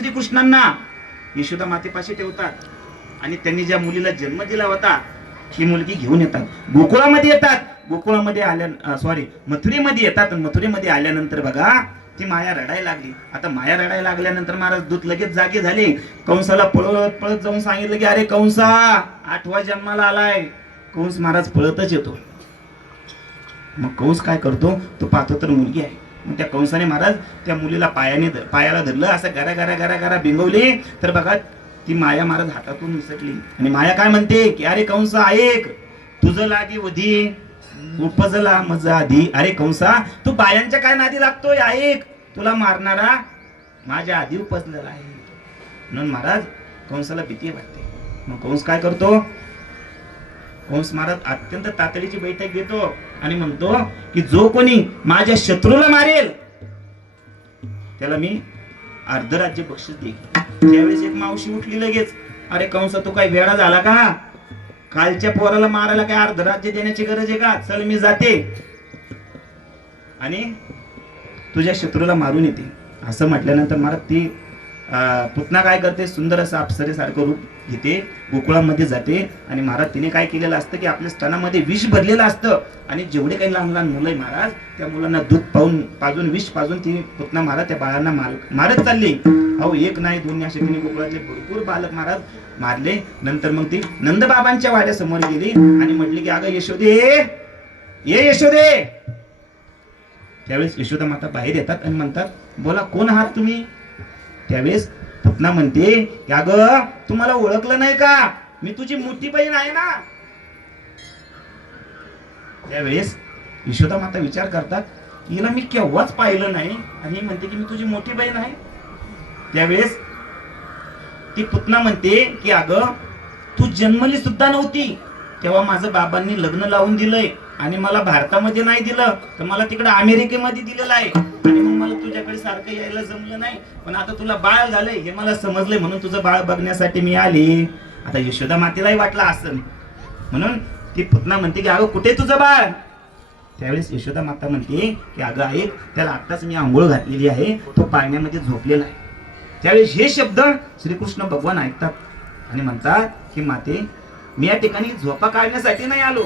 श्रीकृष्णांना यशोदा मातेपाशी ठेवतात आणि त्यांनी ज्या मुलीला जन्म दिला होता ही मुलगी घेऊन येतात, गोकुळामध्ये येतात. गोकुळामध्ये आल्या सॉरी मथुरेमध्ये येतात. मथुरेमध्ये आल्यानंतर बघा ती माया रडायला लागली. आता माया रडायला लागल्यानंतर महाराज दूत लगेच जागे झाले. कंसाला पळत पळत जाऊन सांगितलं की अरे कंसा 8वा जन्माला आलाय. कंस महाराज पळतच येतो. मग कंस काय करतो, तो पाहतो तर मुलगी आहे. मग त्या कंसाने महाराज त्या मुलीला पायाला धरलं, असं गरा गरा गरा गरा बिंगवले. तर बघा ती माया महाराज हातातून निसटली आणि माया काय म्हणते की अरे कंसा ऐक, तुझं लागी वधी उपजला मजा आधी. अरे कंसा तू बायांच्या काय नादी लागतोय, ऐक तुला मारणारा माझ्या आधी उपजलेला आहे. म्हणून महाराज कंसाला भीती वाटते. मग कंस काय करतो, कंस महाराज अत्यंत तातडीची बैठक घेतो आणि म्हणतो की जो कोणी माझ्या शत्रूला मारेल त्याला मी अर्धराज्य बक्षीस देईल. त्यावेळेस एक मावशी उठली लगेच, अरे कंसा तू काय वेळा झाला का, कालच्या पोराला मारायला काय अर्धराज्य देण्याची गरज आहे का, चल मी जाते आणि तुझ्या शत्रूला मारून येते. असं म्हटल्यानंतर महाराज ती पुतना काय करते, सुंदर असं अप्सरेसारखं रूप घेते, गोकुळामध्ये जाते आणि महाराज तिने काय केलेलं असतं की आपल्या स्तनामध्ये विष भरलेलं असतं आणि जेवढे काही लहान लहान मुलं आहे महाराज त्या मुलांना दूध पाजून विष पाजून ती पुतना महाराज त्या बाळांना मारत चालली. अहो एक नाही दोन नाही असे तिने गोकुळातले भरपूर बालक महाराज मारले. नंतर मग ती नंदबाबांच्या वाड्यासमोर गेली आणि म्हटली की अगं यशोदे ये यशोदे. त्यावेळेस यशोदा माता बाहेर येतात आणि म्हणतात बोला कोण आहात तुम्ही. त्यावेळेस पुतना म्हणते की अगं तुम्हाला ओळखलं नाही का, मी तुझी मोठी बहीण आहे ना. त्यावेळेस यशोदा माता विचार करतात हिला मी केव्हाच पाहिलं नाही आणि ही म्हणते की मी तुझी मोठी बहीण आहे. त्यावेळेस ती पुतना म्हणते की अगं तू जन्मली सुद्धा नव्हती तेव्हा माझं बाबांनी लग्न लावून दिलंय आणि मला भारतामध्ये नाही दिलं तर मला तिकडे अमेरिकेमध्ये दिलेलं आहे आणि मग मला तुझ्याकडे सारखं यायला जमलं नाही. पण आता तुला बाळ झालंय हे मला समजलंय म्हणून तुझं बाळ बघण्यासाठी मी आली. आता यशोदा मातेलाही वाटलं असं म्हणून ती पुतना म्हणते की अगं कुठे तुझं बाळ. त्यावेळेस यशोदा माता म्हणते की अगं ऐक त्याला आत्ताच मी आंघोळ घातलेली आहे, तो पाण्यामध्ये झोपलेला आहे. त्यावेळेस हे शब्द श्रीकृष्ण भगवान ऐकतात आणि म्हणतात की माते मी या ठिकाणी झोपा काढण्यासाठी नाही आलो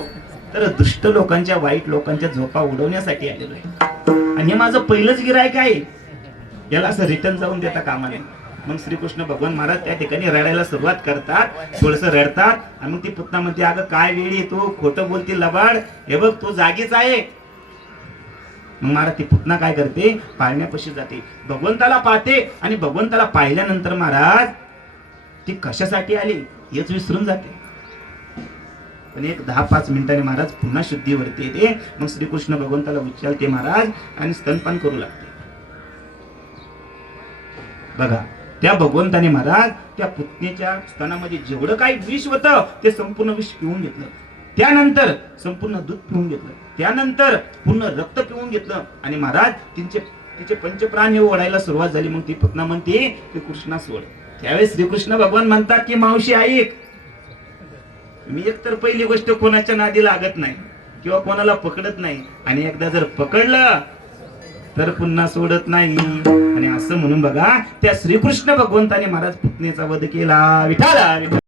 तर दुष्ट लोकांच्या वाईट लोकांच्या झोपा उडवण्यासाठी आलेलो आहे आणि हे माझं पहिलंच गिरायक आहे, याला असं रिटर्न जाऊन देता कामा नये. मग श्रीकृष्ण भगवान महाराज त्या ठिकाणी रडायला सुरुवात करतात, थोडस रडतात आणि मग ती पुतना म्हणते अगं काय वेळी तू खोटं बोलती लबाड, हे बघ तू जागीच आहे. मग महाराज ती पुतना काय करते पाळण्यापाशी जाते, भगवंताला पाहते आणि भगवंताला पाहिल्यानंतर महाराज ती कशासाठी आली हेच विसरून जाते. पण एक 10-5 मिनिटांनी महाराज पुन्हा शुद्धीवरती येते. मग श्रीकृष्ण भगवंताला उचलते महाराज आणि स्तनपान करू लागते. बघा त्या भगवंताने महाराज त्या पुतणीच्या स्तनामध्ये जेवढं काही विष होतं ते संपूर्ण विष पिऊन घेतलं. त्यानंतर संपूर्ण दूध पिऊन घेतलं, त्यानंतर पूर्ण रक्त पिऊन घेतलं आणि महाराज तिचे पंचप्राण हे ओढायला सुरुवात झाली. मग ती पुतना म्हणते की कृष्णा सोड. त्यावेळेस श्रीकृष्ण भगवान म्हणतात की मावशी ऐक, मी एक तर पहिली गोष्ट कोणाच्या नादी लागत नाही किंवा कोणाला पकडत नाही आणि एकदा जर पकडलं तर पुन्हा सोडत नाही. आणि असं म्हणून बघा त्या श्रीकृष्ण भगवंताने महाराज पुतणेचा वध केला. विठाला